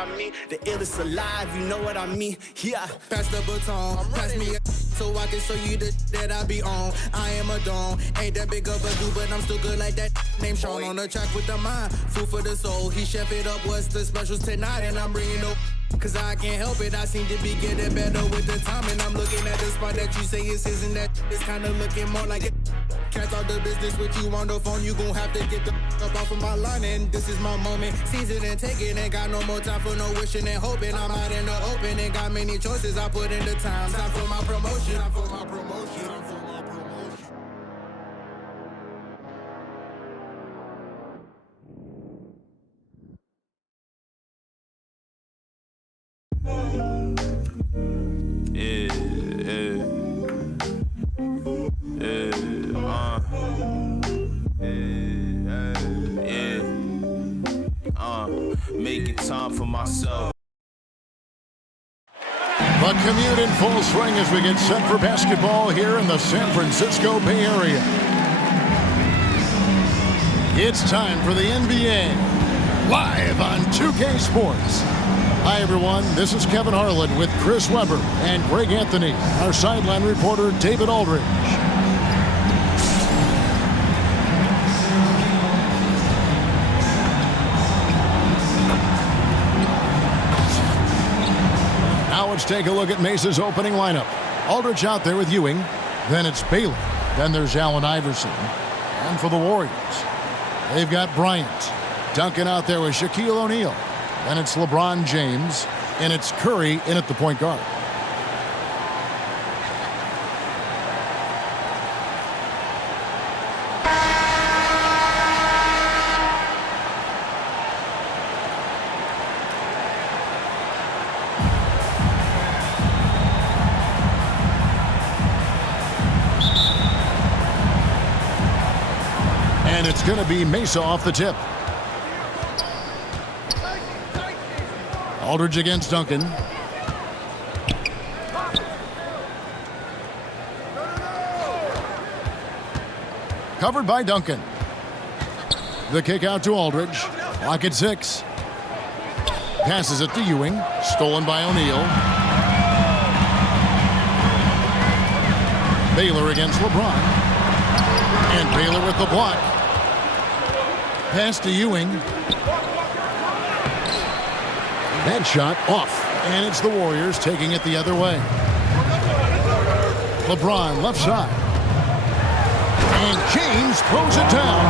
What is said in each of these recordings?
I mean? The illest alive, you know what I mean? Yeah. Pass the baton, pass me a so I can show you the that I be on. I am a don, ain't that big of a dude, but I'm still good like that. Name Sean on the track with the mind, food for the soul. He chef it up, what's the specials tonight? And I'm bringing up, cause I can't help it. I seem to be getting better with the time. And I'm looking at the spot that you say is his, and that it's kinda looking more like it. Catch all the business with you on the phone, you gon' have to get the up off of my line. And this is my moment, seize it and take it. Ain't got no more time for no wishing and hoping. I'm out in the open, ain't got many choices, I put in the time. Time for my promotion, time for my promotion, time for my promotion. Making time for myself. The commute in full swing as we get set for basketball here in the San Francisco Bay Area. It's time for the NBA, live on 2K Sports. Hi, everyone. This is Kevin Harlan with Chris Webber and Greg Anthony, our sideline reporter, David Aldridge. Let's take a look at Mesa's opening lineup. Aldridge out there with Ewing. Then it's Baylor. Then there's Allen Iverson. And for the Warriors, they've got Bryant. Duncan out there with Shaquille O'Neal. Then it's LeBron James. And it's Curry in at the point guard. And it's going to be Mesa off the tip. Aldridge against Duncan. Covered by Duncan. The kick out to Aldridge. Clock at 6. Passes it to Ewing. Stolen by O'Neal. Baylor against LeBron. And Baylor with the block. Pass to Ewing. That shot off. And it's the Warriors taking it the other way. LeBron left side. And James throws it down.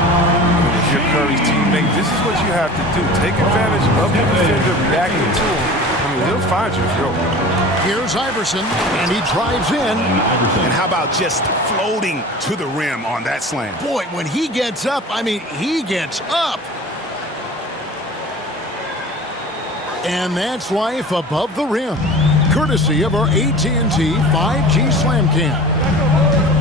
If you're Curry's teammate, this is what you have to do. Take advantage of the defender reacting to him. I mean, he'll find you if you're open. Here's Iverson, and he drives in. And how about just floating to the rim on that slam? Boy, when he gets up, I mean, he gets up. And that's life above the rim, courtesy of our AT&T 5G Slam Cam.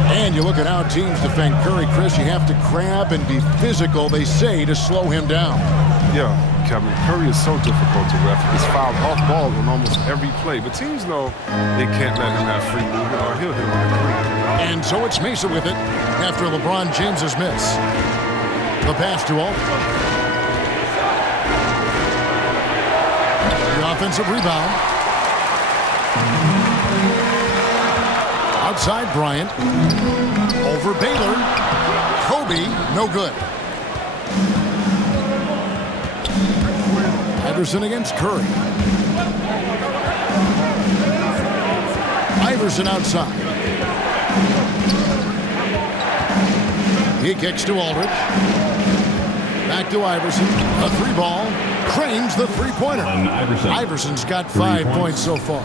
And you look at how teams defend Curry, Chris, you have to grab and be physical, they say, to slow him down. Yeah, Kevin, Curry is so difficult to ref. He's fouled off ball on almost every play. But teams know they can't let him have free movement or he'll hit him with a three. And so it's Mesa with it after LeBron James's miss. The pass to Aldridge. The offensive rebound. Outside Bryant. Over Baylor. Kobe, no good. Iverson against Curry. Iverson outside. He kicks to Aldridge. Back to Iverson. A three ball. Cranes the three-pointer. Iverson's got 5 points so far.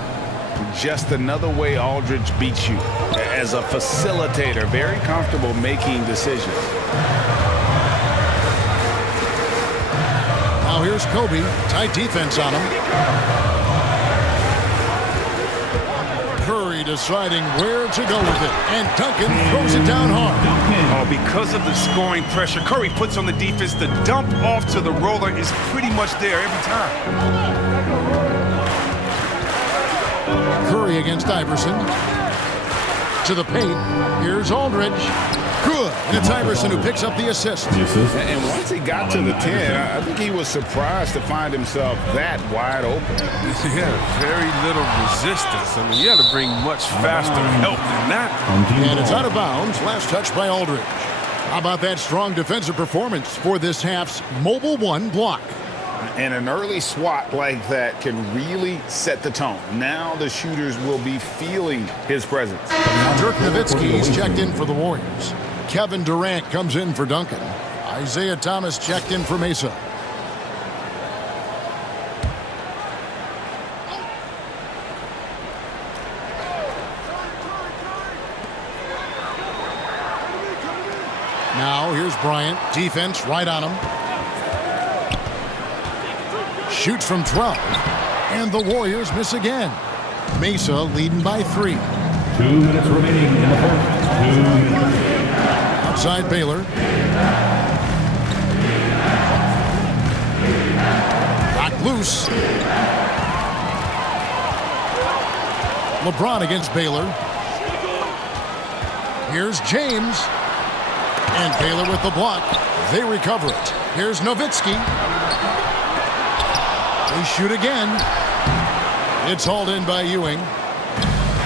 Just another way Aldridge beats you. As a facilitator, very comfortable making decisions. Now here's Kobe. Tight defense on him. Curry deciding where to go with it. And Duncan throws it down hard. Oh, because of the scoring pressure Curry puts on the defense, the dump off to the roller is pretty much there every time. Curry against Iverson. To the paint. Here's Aldridge. Good. And it's Iverson who picks up the assist. And once he got to the 10, I think he was surprised to find himself that wide open. He had very little resistance. I mean, you had to bring much faster help than that. And it's out of bounds. Last touch by Aldridge. How about that strong defensive performance for this half's Mobile One block? And an early swat like that can really set the tone. Now the shooters will be feeling his presence. Dirk Nowitzki's checked in for the Warriors. Kevin Durant comes in for Duncan. Isaiah Thomas checked in for Mesa. Now here's Bryant. Defense right on him. Shoots from 12. And the Warriors miss again. Mesa leading by 3. 2 minutes remaining in the first. 2 minutes. Outside Baylor. Knocked loose. LeBron against Baylor. Here's James. And Baylor with the block. They recover it. Here's Nowitzki. They shoot again. It's hauled in by Ewing.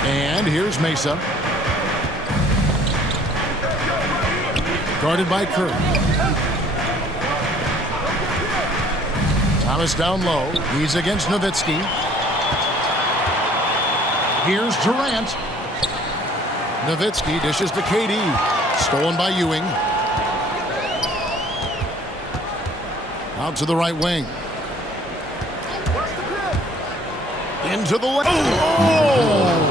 And here's Mesa. Guarded by Kerr. Thomas down low. He's against Nowitzki. Here's Durant. Nowitzki dishes to KD. Stolen by Ewing. Out to the right wing. Into the left. Oh!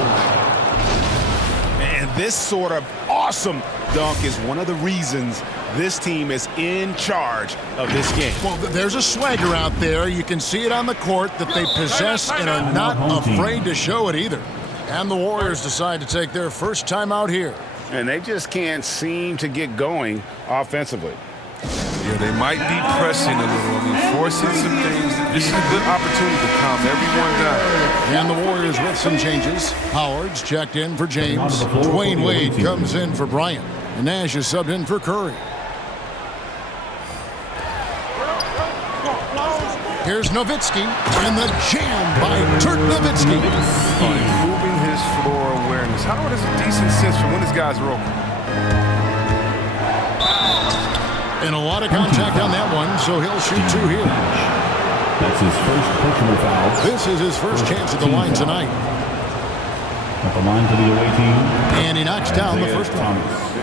And this sort of awesome dunk is one of the reasons this team is in charge of this game. Well, there's a swagger out there. You can see it on the court that they possess and are not afraid to show it either. And the Warriors decide to take their first time out here. And they just can't seem to get going offensively. Yeah, they might be pressing a little. I mean, forcing some things. This is a good opportunity to calm everyone down. And the Warriors with some changes. Howard's checked in for James. Dwayne Wade comes in for Bryant. And Nash is subbed in for Curry. Here's Nowitzki. And the jam by Dirk Nowitzki. Improving his floor awareness. Howard has a decent sense for when his guys are open. And a lot of contact on that one, so he'll shoot 2 here. That's his first personal foul. This is his first chance at the line tonight. At the line to the away team. And he knocks down the first one.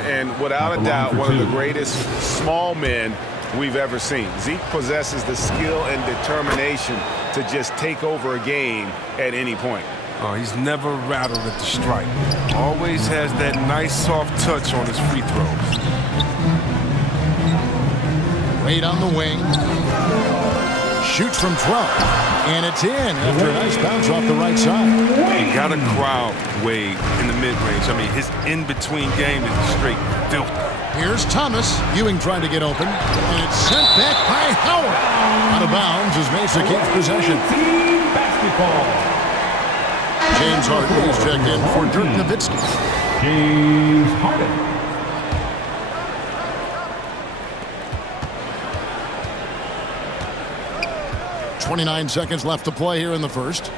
And without a doubt, one of the greatest small men we've ever seen. Zeke possesses the skill and determination to just take over a game at any point. Oh, he's never rattled at the strike. Always has that nice soft touch on his free throws. Wade on the wing. Shoots from 12. And it's in after a nice bounce off the right side. You got to crowd Wade in the mid-range. I mean, his in-between game is straight filthy. Here's Thomas. Ewing trying to get open. And it's sent back by Howard. Out of bounds as Mesa keeps possession. Team basketball. James Harden is checked in for Dirk Nowitzki. James Harden. 29 seconds left to play here in the first.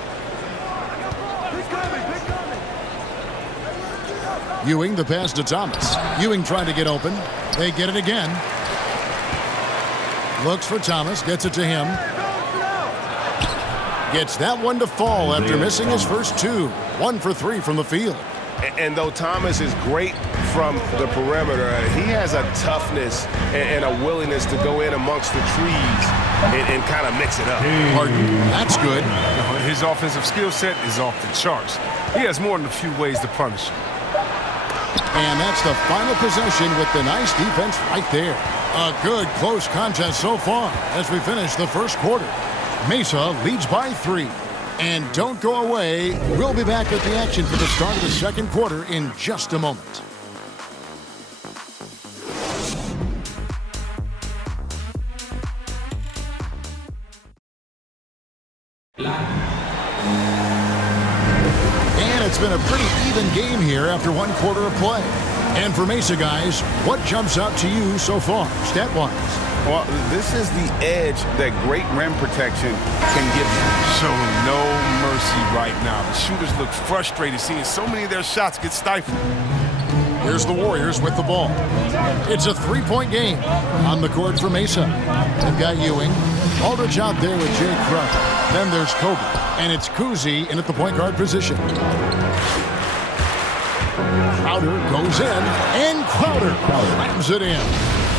Ewing, the pass to Thomas. Ewing trying to get open. They get it again. Looks for Thomas, gets it to him. Gets that one to fall after missing his first 2. 1 for 3 from the field. And though Thomas is great from the perimeter, he has a toughness and a willingness to go in amongst the trees and kind of mix it up. Harden, that's good. His offensive skill set is off the charts. He has more than a few ways to punish. And that's the final possession with the nice defense right there. A good close contest so far as we finish the first quarter. Mesa leads by 3. And don't go away. We'll be back at the action for the start of the second quarter in just a moment. And it's been a pretty even game here after 1 quarter of play. And for Mesa, guys, what jumps out to you so far, stat-wise? Well, this is the edge that great rim protection can give you. Showing no mercy right now. The shooters look frustrated seeing so many of their shots get stifled. Here's the Warriors with the ball. It's a three-point game on the court for Mesa. They've got Ewing. Aldridge out there with Jay Crowder. Then there's Kobe. And it's Kuzi in at the point guard position. Crowder goes in, and Crowder slams it in.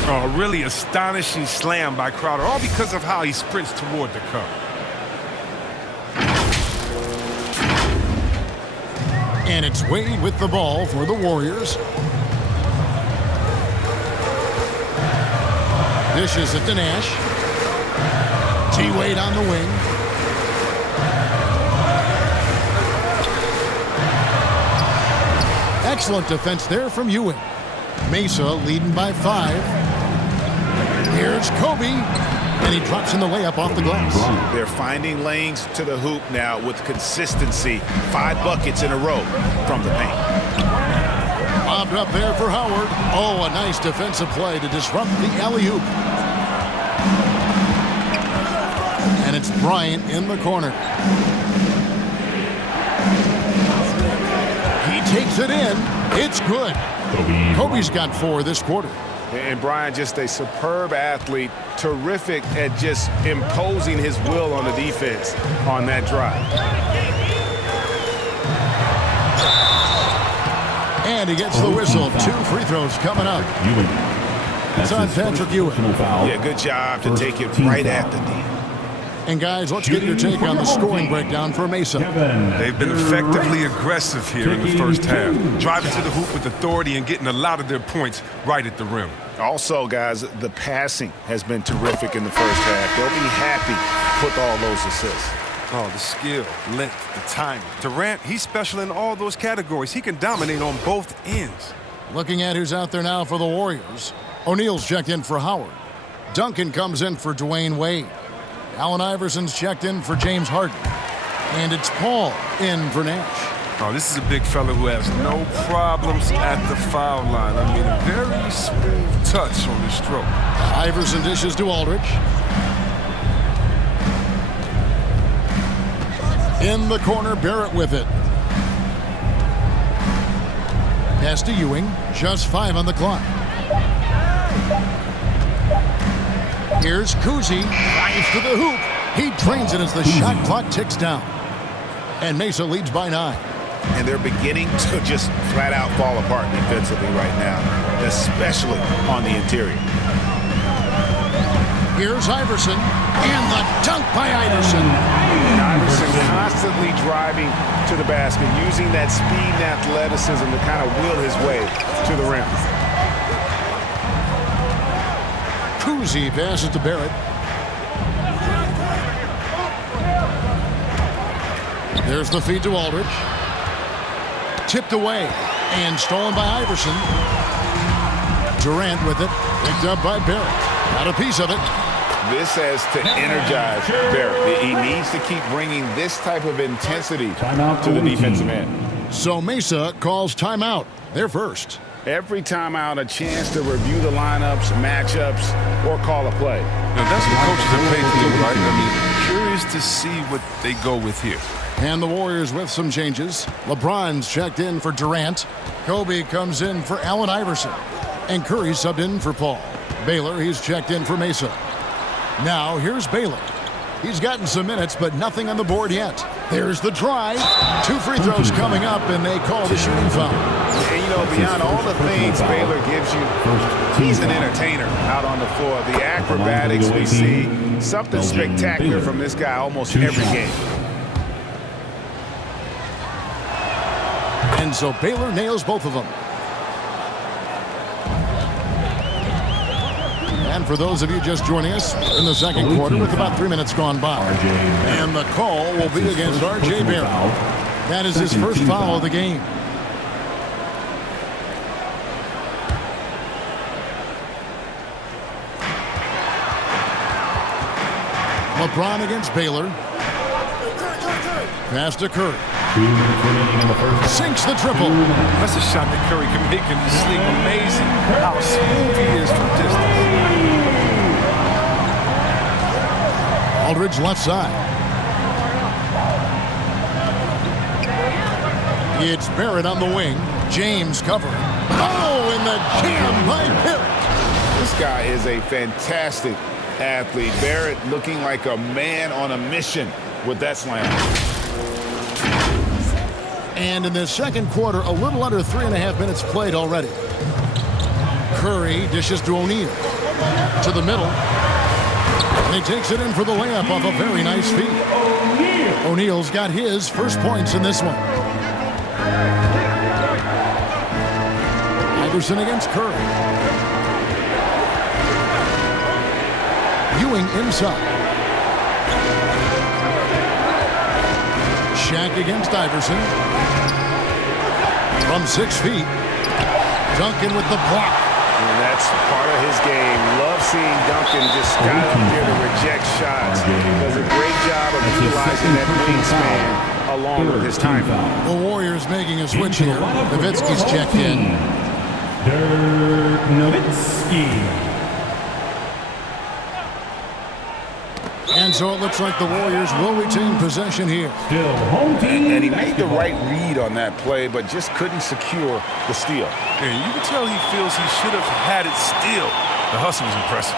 Oh, really astonishing slam by Crowder, all because of how he sprints toward the cup. And it's Wade with the ball for the Warriors. Dishes it to Nash. T-Wade on the wing. Excellent defense there from Ewing. Mesa leading by 5. Here's Kobe, and he drops in the layup off the glass. They're finding lanes to the hoop now with consistency. 5 buckets in a row from the paint. Bobbed up there for Howard. Oh, a nice defensive play to disrupt the alley-oop. And it's Bryant in the corner. He takes it in. It's good. Kobe's got 4 this quarter. And Bryant, just a superb athlete, terrific at just imposing his will on the defense on that drive. And he gets the whistle. 2 free throws coming up. It's on Patrick Ewing. Yeah, good job to take it right at the D. And guys, let's get your take on the scoring breakdown for Mesa. They've been effectively aggressive here in the first half, driving to the hoop with authority and getting a lot of their points right at the rim. Also, guys, the passing has been terrific in the first half. They'll be happy with all those assists. Oh, the skill, length, the timing. Durant, he's special in all those categories. He can dominate on both ends. Looking at who's out there now for the Warriors. O'Neal's checked in for Howard. Duncan comes in for Dwayne Wade. Allen Iverson's checked in for James Harden. And it's Paul in for Nash. Oh, this is a big fella who has no problems at the foul line. I mean, a very smooth touch on his stroke. Iverson dishes to Aldridge. In the corner, Barrett with it. Pass to Ewing. Just 5 on the clock. Here's Kuzi. Drives to the hoop. He drains it as the shot clock ticks down. And Mesa leads by 9. And they're beginning to just flat out fall apart defensively right now, especially on the interior. Here's Iverson. And the dunk by Iverson. And Iverson constantly driving to the basket, using that speed and athleticism to kind of will his way to the rim. Kuzi passes to Barrett. There's the feed to Aldridge. Tipped away and stolen by Iverson. Durant with it. Picked up by Barrett. Got a piece of it. This has to energize Barrett. He needs to keep bringing this type of intensity to the defensive end. So Mesa calls timeout. They're first. Every timeout, a chance to review the lineups, matchups, or call a play. Now, that's what coaches are paid to do, right? I mean, curious to see what they go with here. And the Warriors with some changes. LeBron's checked in for Durant. Kobe comes in for Allen Iverson. And Curry subbed in for Paul. Baylor, he's checked in for Mesa. Now, here's Baylor. He's gotten some minutes, but nothing on the board yet. There's the drive. 2 free throws coming up, and they call the shooting foul. And, you know, beyond all the things Baylor gives you, he's an entertainer out on the floor. The acrobatics we see, something spectacular from this guy almost every game. And so Baylor nails both of them. And for those of you just joining us, in the second quarter with about 3 minutes gone by. And the call will be against R.J. Barrett. That is his first foul of the game. LeBron against Baylor. Pass to Curry. 2 minutes remaining in the first. Sinks the triple. That's a shot that Curry can make in his sleep. Amazing how smooth he is from distance. Aldridge left side. It's Barrett on the wing. James covering. Oh, in the jam by Barrett. This guy is a fantastic athlete. Barrett looking like a man on a mission with that slam. And in the second quarter, a little under 3.5 minutes played already. Curry dishes to O'Neal. To the middle. And he takes it in for the layup off a very nice feed. O'Neal's got his first points in this one. Iverson against Curry. Ewing inside. Shaq against Iverson. From 6 feet. Duncan with the block. And that's part of his game. Love seeing Duncan just got up there to reject shots. Does a great job of utilizing that wingspan along with his timing. The Warriors making a switch here. Nowitzki's checked in. Dirk Nowitzki. And so it looks like the Warriors will retain possession here. Still home team. And he made the right read on that play, but just couldn't secure the steal. And you can tell he feels he should have had it still. The hustle was impressive.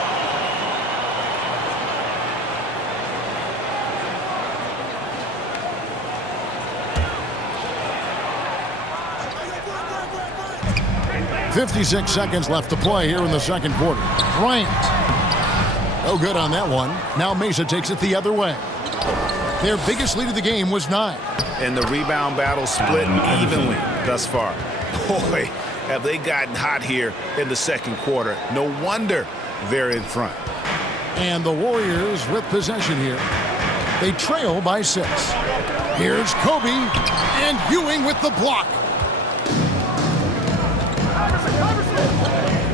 .56 seconds left to play here in the second quarter. Bryant. No good on that one. Now Mesa takes it the other way. Their biggest lead of the game was 9. And the rebound battle split evenly thus far. Boy, have they gotten hot here in the second quarter. No wonder they're in front. And the Warriors with possession here. They trail by 6. Here's Kobe and Ewing with the block.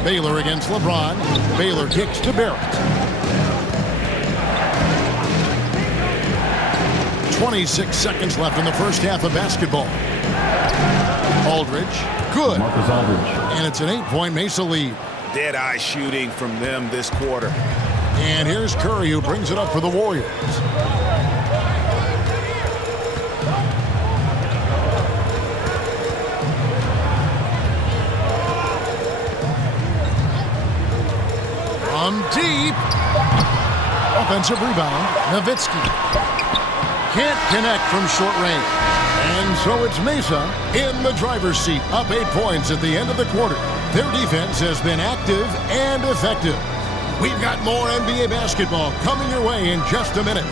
Baylor against LeBron. Baylor kicks to Barrett. 26 seconds left in the first half of basketball. Aldridge, good. Marcus Aldridge. And it's an 8-point Mesa lead. Dead-eye shooting from them this quarter. And here's Curry who brings it up for the Warriors. From deep. Offensive rebound. Nowitzki. Can't connect from short range. And so it's Mesa in the driver's seat, up 8 points at the end of the quarter. Their defense has been active and effective. We've got more NBA basketball coming your way in just a minute.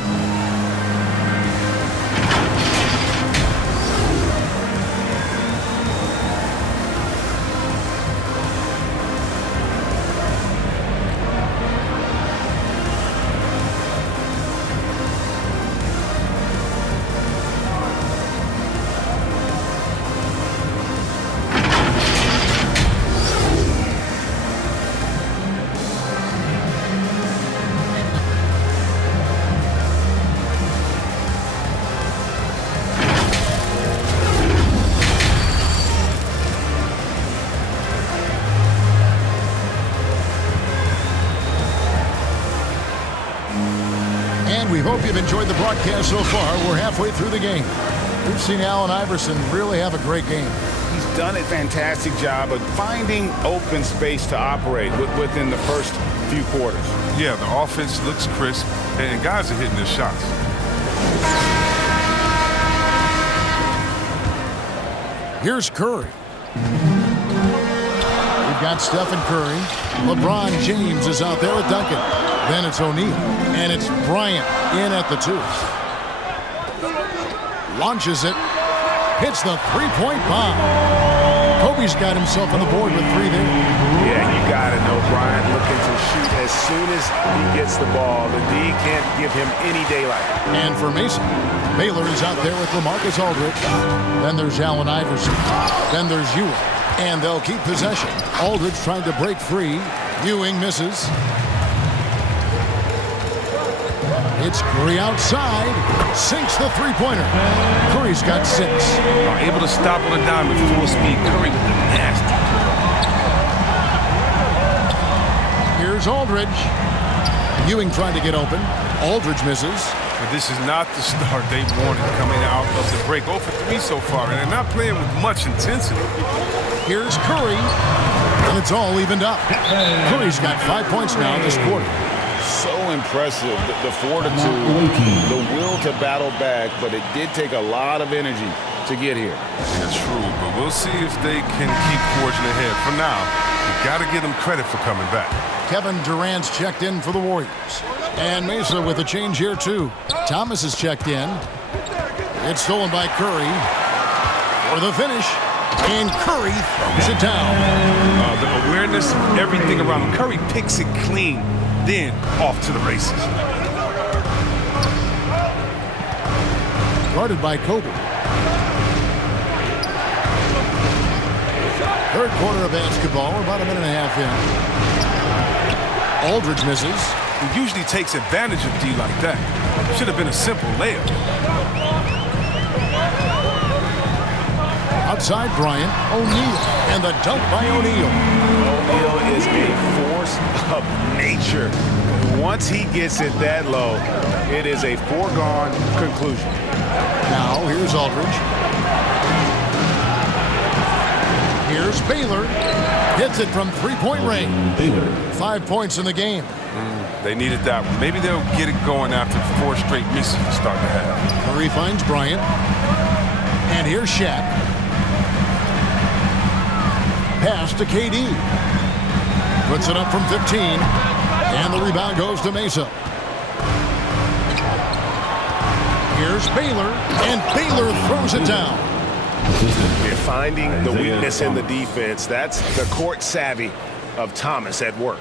We hope you've enjoyed the broadcast so far. We're halfway through the game. We've seen Allen Iverson really have a great game. He's done a fantastic job of finding open space to operate within the first few quarters. Yeah, the offense looks crisp, and guys are hitting their shots. Here's Curry. We've got Stephen Curry. LeBron James is out there with Duncan. Then it's O'Neal. And it's Bryant in at the 2. Launches it. Hits the three-point bomb. Kobe's got himself on the board with 3 there. Yeah, you got to know Bryant looking to shoot as soon as he gets the ball. The D can't give him any daylight. And for Mason, Baylor is out there with LaMarcus Aldridge. Then there's Allen Iverson. Then there's Ewing. And they'll keep possession. Aldridge trying to break free. Ewing misses. It's Curry outside. Sinks the three-pointer. Curry's got 6. Able to stop on a dime at full speed. Curry with the nasty pull. Here's Aldridge. Ewing trying to get open. Aldridge misses. But this is not the start they wanted coming out of the break. 0 for 3 so far, and they're not playing with much intensity. Here's Curry. And it's all evened up. Curry's got 5 points now this quarter. So impressive, the fortitude, the will to battle back, but it did take a lot of energy to get here. That's true, but we'll see if they can keep forging ahead. For now, you got to give them credit for coming back. Kevin Durant's checked in for the Warriors. And Mesa with a change here, too. Thomas is checked in. It's stolen by Curry. For the finish. And Curry throws it down. The awareness of everything around him. Curry picks it clean, then off to the races. Guarded by Kobe. Third quarter of basketball. We're about a minute and a half in. Aldridge misses. He usually takes advantage of D like that. Should have been a simple layup. Outside Bryant, O'Neal, and the dunk by O'Neal. O'Neal is a force of nature. Once he gets it that low, it is a foregone conclusion. Now, here's Aldridge. Here's Baylor. Hits it from three-point range. 5 points in the game. They needed that one. Maybe they'll get it going after 4 straight misses to start the half. Curry finds Bryant. And here's Shaq. Pass to KD. Puts it up from 15. And the rebound goes to Mesa. Here's Baylor. And Baylor throws it down. You're finding the weakness in the defense. That's the court savvy of Thomas at work.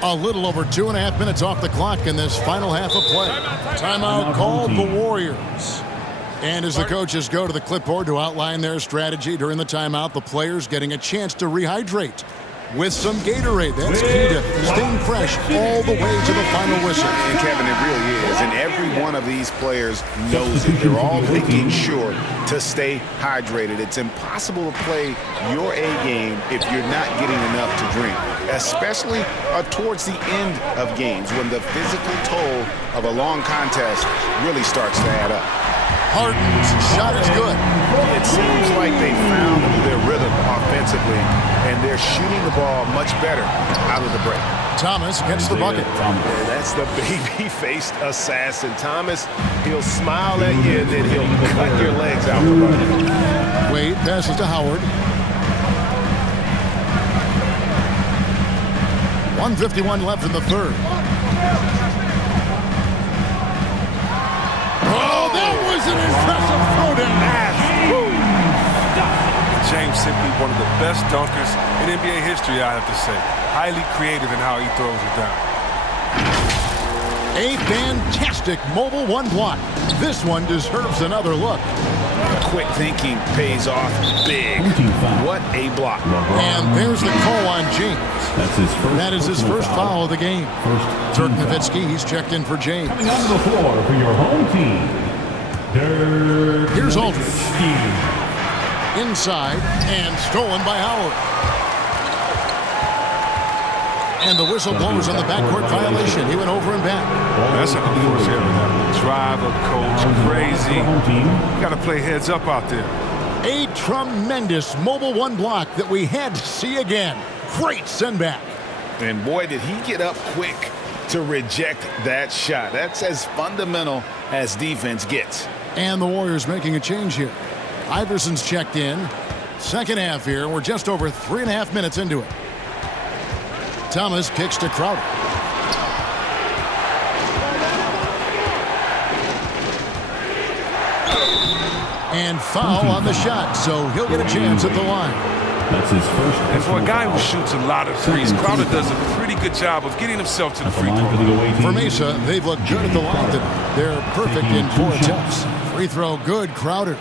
A little over 2.5 minutes off the clock in this final half of play. Timeout called the Warriors. And as the coaches go to the clipboard to outline their strategy during the timeout, the players getting a chance to rehydrate with some Gatorade. That's key to staying fresh all the way to the final whistle. And Kevin, it really is. And every one of these players knows it. They're all making sure to stay hydrated. It's impossible to play your A game if you're not getting enough to drink, especially towards the end of games when the physical toll of a long contest really starts to add up. Harden's shot is good. It seems like they found their rhythm offensively, and they're shooting the ball much better out of the break. Thomas gets the bucket. And that's the baby-faced assassin. Thomas, he'll smile at you, and then he'll cut your legs out the bucket. Wade passes to Howard. 1:51 left in the third. Oh, that was an impressive throwdown. James simply one of the best dunkers in NBA history, I have to say. Highly creative in how he throws it down. A fantastic mobile one block. This one deserves another look. Quick thinking pays off big. What a block. And there's the call on James. That is his first foul of the game. Dirk Nowitzki, he's checked in for James. Coming onto the floor for your home team, Dirk Here's Aldridge. Nowitzki. Inside and stolen by Howard. And the whistle blows on the backcourt violation. He went over and back. That's an unforced error. Driver, coach, crazy. You got to play heads up out there. A tremendous mobile one block that we had to see again. Great send back. And boy, did he get up quick to reject that shot. That's as fundamental as defense gets. And the Warriors making a change here. Iverson's checked in. Second half here. We're just over 3.5 minutes into it. Thomas kicks to Crowder. And foul on the shot, so he'll get a chance at the line. That's his first. And for a guy who shoots a lot of threes, Crowder does a pretty good job of getting himself to the free throw line. For Mesa, they've looked good at the line tonight. They're perfect in 4 attempts. Free throw good, Crowder.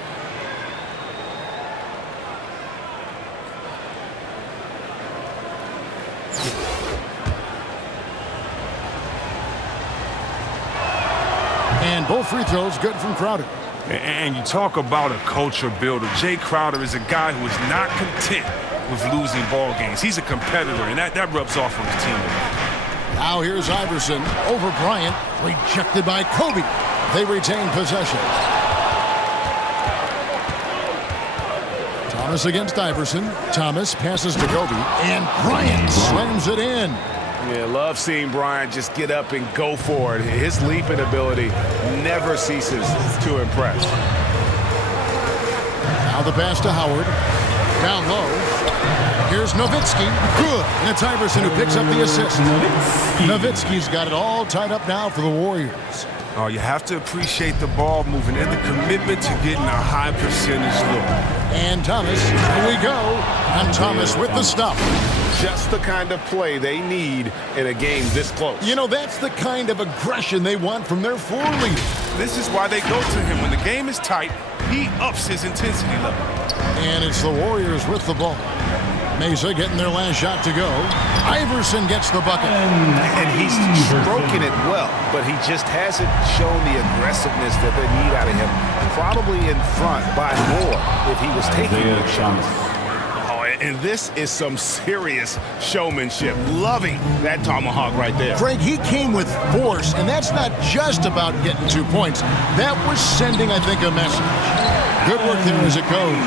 And both free throws good from Crowder. And you talk about a culture builder. Jay Crowder is a guy who is not content with losing ball games. He's a competitor, and that rubs off on his teammates. Now here's Iverson over Bryant. Rejected by Kobe. They retain possession. Thomas against Iverson. Thomas passes to Kobe. And Bryant slams it in. Yeah, love seeing Bryant just get up and go for it. His leaping ability never ceases to impress. Now the pass to Howard. Down low. Here's Nowitzki. Good. And it's Iverson who picks up the assist. Nowitzki's got it all tied up now for the Warriors. Oh, you have to appreciate the ball moving and the commitment to getting a high percentage look. And Thomas, here we go. And Thomas with the stop. Just the kind of play they need in a game this close. You know, that's the kind of aggression they want from their floor leader. This is why they go to him. When the game is tight, he ups his intensity level. And it's the Warriors with the ball. Mesa getting their last shot to go. Iverson gets the bucket. And he's stroking it well, but he just hasn't shown the aggressiveness that they need out of him. Probably in front by more if he was taking those shots. Oh, and this is some serious showmanship. Loving that tomahawk right there. Greg, he came with force, and that's not just about getting 2 points. That was sending, I think, a message. Good work there as it goes.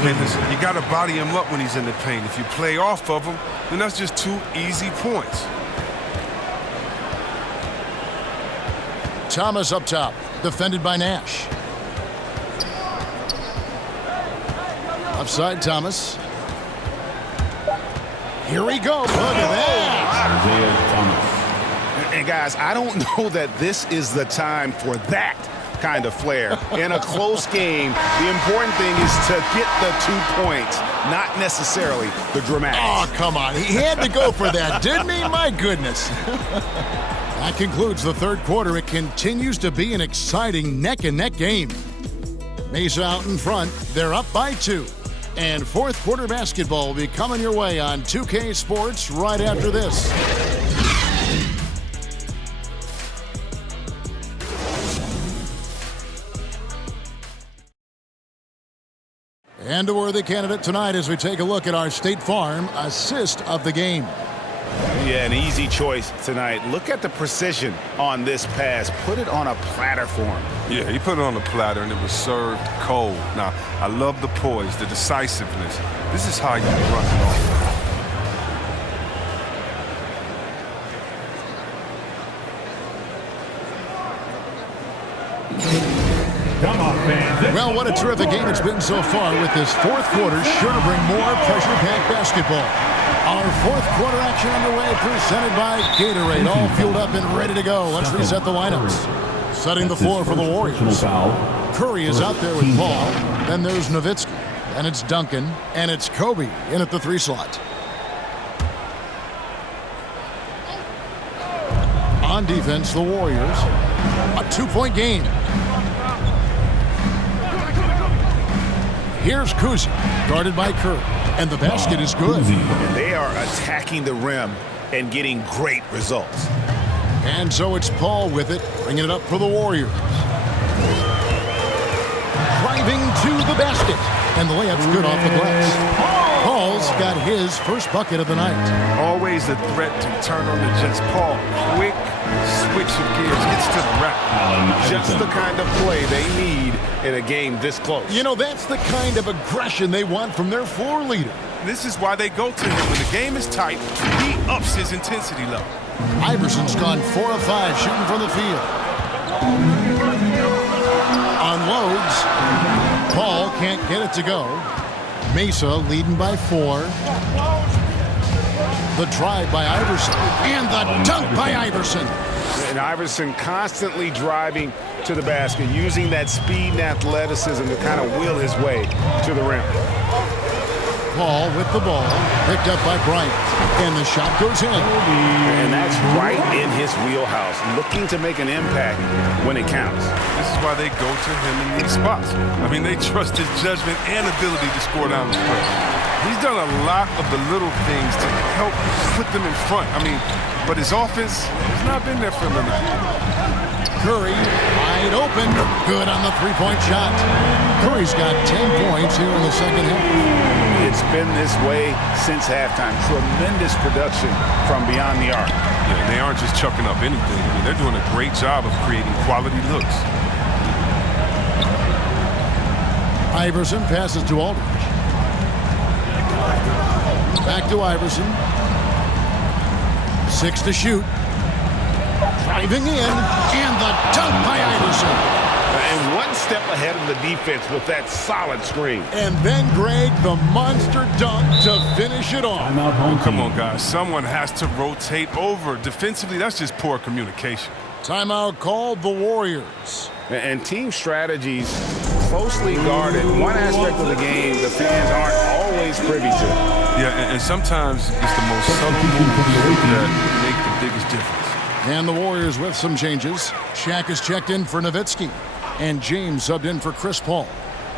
Okay, listen, you got to body him up when he's in the paint. If you play off of him, then that's just 2 easy points. Thomas up top, defended by Nash. Upside Thomas. Here we go. Look at that. And guys, I don't know that this is the time for that kind of flair. In a close game, the important thing is to get the 2 points, not necessarily the dramatics. Oh, come on. He had to go for that, didn't he? My goodness. That concludes the third quarter. It continues to be an exciting neck-and-neck game. Mesa out in front. They're up by 2. And fourth quarter basketball will be coming your way on 2K Sports right after this. And a worthy candidate tonight as we take a look at our State Farm assist of the game. Yeah, an easy choice tonight. Look at the precision on this pass. Put it on a platter for him. Yeah, he put it on a platter and it was served cold. Now, I love the poise, the decisiveness. This is how you run it off. Come on, fans. Well, what a terrific game it's been so far with this fourth quarter. Sure to bring more pressure-packed basketball. Our fourth quarter action underway, presented by Gatorade. All fueled up and ready to go. Let's reset the lineups. Setting the floor for the Warriors. Curry is out there with Paul. Then there's Nowitzki. And it's Duncan. And it's Kobe in at the 3 slot. On defense, the Warriors. A 2-point game. Here's Kuzi, guarded by Curry. And the basket is good. And they are attacking the rim and getting great results. And so it's Paul with it, bringing it up for the Warriors. Driving to the basket. And the layup's good off the glass. Paul's got his first bucket of the night. Always a threat to turn on the Jets. Paul, quick switch of gears, gets to the rack. Just the kind of play they need in a game this close. You know, that's the kind of aggression they want from their floor leader. This is why they go to him. When the game is tight, he ups his intensity level. Iverson's gone 4 of 5 shooting from the field. Unloads. Paul can't get it to go. Mesa leading by 4. The drive by Iverson. And the dunk by Iverson. And Iverson constantly driving to the basket, using that speed and athleticism to kind of wheel his way to the rim. Paul with the ball, picked up by Bryant, and the shot goes in. And that's right in his wheelhouse, looking to make an impact when it counts. This is why they go to him in these spots. I mean, they trust his judgment and ability to score down the stretch. He's done a lot of the little things to help put them in front. I mean, but his offense has not been there for him tonight. Curry open. Good on the three-point shot. Curry's got 10 points here in the second half. It's been this way since halftime. Tremendous production from beyond the arc. Yeah, they aren't just chucking up anything. I mean, they're doing a great job of creating quality looks. Iverson passes to Aldridge. Back to Iverson. 6 to shoot. Driving in, and the dunk by Iverson. And one step ahead of the defense with that solid screen. And then, Greg, the monster dunk to finish it off. Timeout home Come team. on, guys. Someone has to rotate over. Defensively, that's just poor communication. Timeout called the Warriors. And team strategies closely guarded. One aspect of the game the fans aren't always privy to. Yeah, and sometimes it's the most subtle moves that make the biggest difference. And the Warriors with some changes. Shaq is checked in for Nowitzki. And James subbed in for Chris Paul.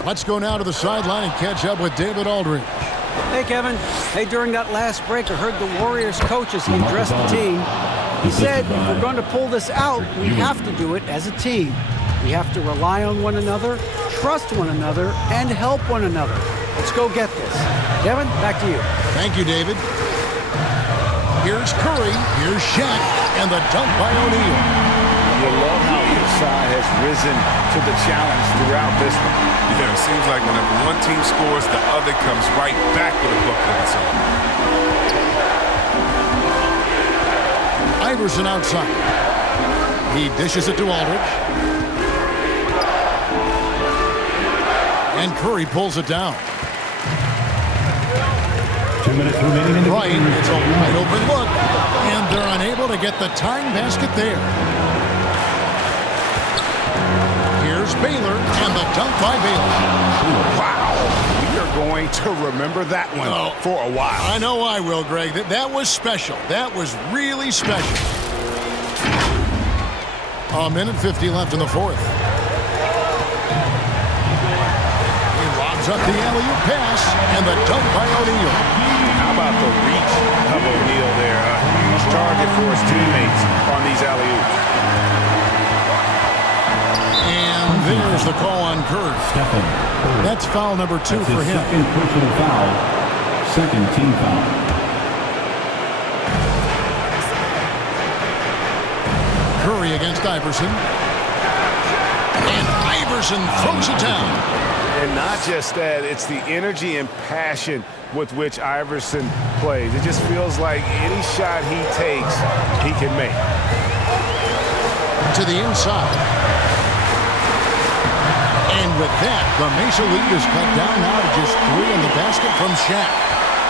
Let's go now to the sideline and catch up with David Aldridge. Hey, Kevin. Hey, during that last break, I heard the Warriors coach as he addressed the team. He said, if we're going to pull this out, we have to do it as a team. We have to rely on one another, trust one another, and help one another. Let's go get this. Kevin, back to you. Thank you, David. Here's Curry, here's Shaq, and the dunk by O'Neal. You love how each side has risen to the challenge throughout this one. Yeah, it seems like whenever one team scores, the other comes right back with a bucket of its own. Iverson outside. He dishes it to Aldridge. And Curry pulls it down. 2 minutes remaining in the Bryant game. gets a wide open look, and they're unable to get the tying basket there. Here's Baylor, and the dunk by Baylor. Wow. We are going to remember that one for a while. I know I will, Greg. That was special. That was really special. A minute 50 left in the fourth. He lobs up the alley-oop pass, and the dunk by O'Neal. How about the reach of O'Neal there? A huge target for his teammates on these alley-oops. And there's the call on Curry. Stephen Curry. That's foul number 2 That's for his him. second personal foul. Second team foul. Curry against Iverson. And Iverson throws it down. And not just that, it's the energy and passion with which Iverson plays. It just feels like any shot he takes, he can make. To the inside. And with that, the Mesa lead is cut down now to just 3 in the basket from Shaq.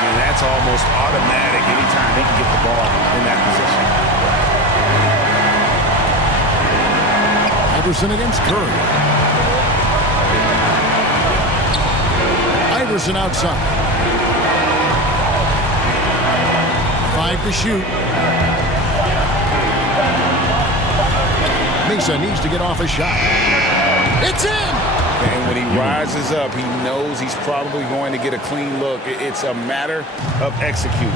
And that's almost automatic anytime he can get the ball in that position. Iverson against Curry. Iverson outside. 5 to shoot. Mesa needs to get off a shot. It's in! And when he rises up, he knows he's probably going to get a clean look. It's a matter of executing.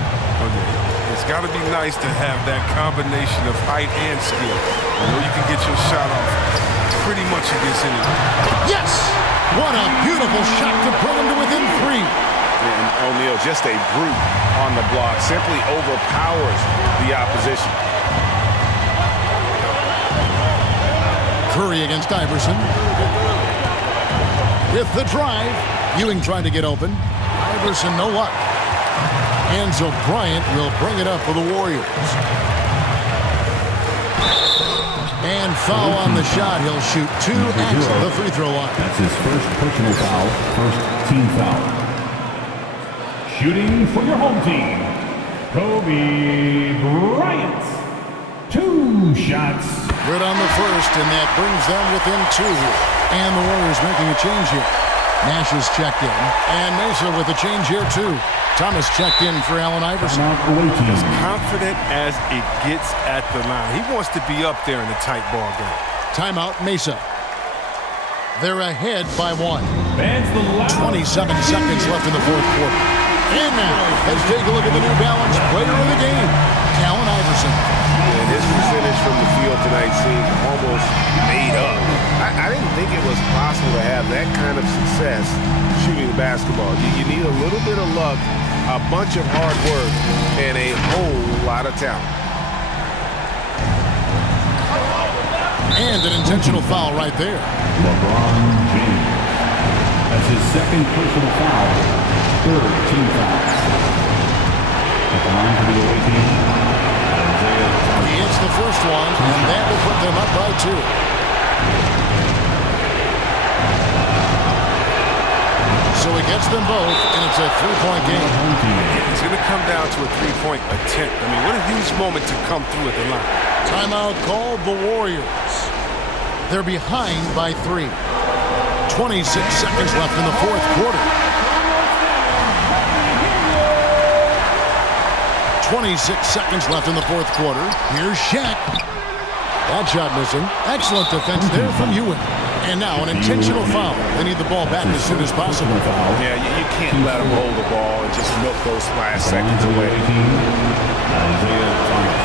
It's got to be nice to have that combination of height and skill. You know you can get your shot off pretty much against anyone. Yes! What a beautiful shot to put him to within 3. And O'Neal, just a brute on the block, simply overpowers the opposition. Curry against Iverson. With the drive, Ewing trying to get open. Iverson, no luck. Enzo Bryant will bring it up for the Warriors. And foul on the shot. He'll shoot 2 at the free throw line. That's his first personal foul, first team foul. Shooting for your home team, Kobe Bryant. 2 shots. Good on the first, and that brings them within 2 here. And the Warriors making a change here. Nash is checked in, and Mesa with a change here too. Thomas checked in for Allen Iverson. As confident as it gets at the line. He wants to be up there in a tight ball game. Timeout, Mesa. They're ahead by 1. 27 seconds left in the fourth quarter. And now, let's take a look at the New Balance player of the game, Allen Iverson. And his percentage from the field tonight seemed almost made up. I impossible to have that kind of success shooting the basketball. You need a little bit of luck, a bunch of hard work, and a whole lot of talent. And an intentional foul right there. LeBron James. That's his second personal foul, third team foul. At the line for the away team, Isaiah Thomas. He hits the first one, and that will put them up by 2. So he gets them both, and it's a 3-point game. It's going to come down to a 3-point attempt. I mean, what a huge moment to come through at the line. Timeout called the Warriors. They're behind by 3. 26 seconds left in the fourth quarter. 26 seconds left in the fourth quarter. Here's Shaq. That shot missing. Excellent defense there from Ewing. And now an intentional foul. They need the ball back as soon as possible. Yeah, you can't let them hold the ball and just milk those last seconds away. Isaiah Thomas.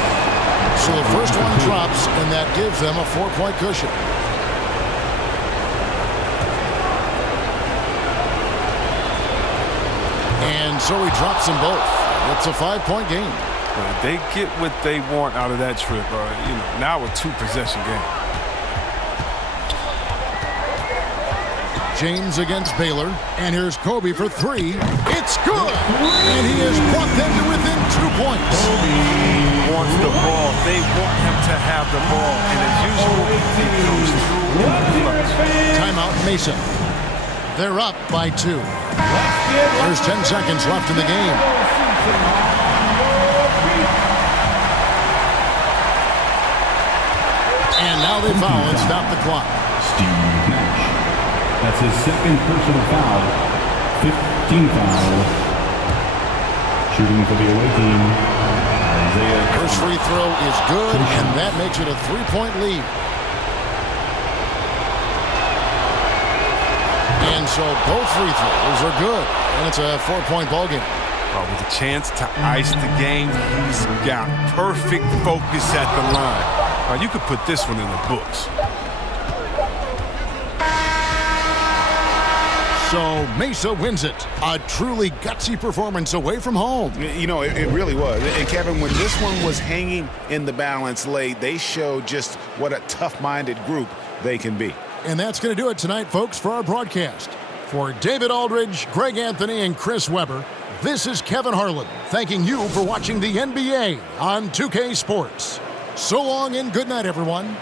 So the first one drops, and that gives them a 4-point cushion. And so he drops them both. It's a 5-point game. They get what they want out of that trip. Now a 2-possession game. James against Baylor. And here's Kobe for 3. It's good! And he has brought them to within 2 points. Wants the ball. They want him to have the ball. And as usual, he comes through in the clutch. Timeout Mesa. They're up by 2. There's 10 seconds left in the game. And now they foul and stop the clock. Steve Nash. That's his second personal foul. 15 foul. Shooting for the away team, Isaiah. First free throw is good, and that makes it a 3-point lead. And so both free throws are good, and it's a 4-point ball game. With a chance to ice the game, he's got perfect focus at the line. You could put this one in the books. So Mesa wins it. A truly gutsy performance away from home. It really was. And Kevin, when this one was hanging in the balance late, they showed just what a tough-minded group they can be. And that's going to do it tonight, folks, for our broadcast. For David Aldridge, Greg Anthony, and Chris Webber, this is Kevin Harlan thanking you for watching the NBA on 2K Sports. So long and good night, everyone.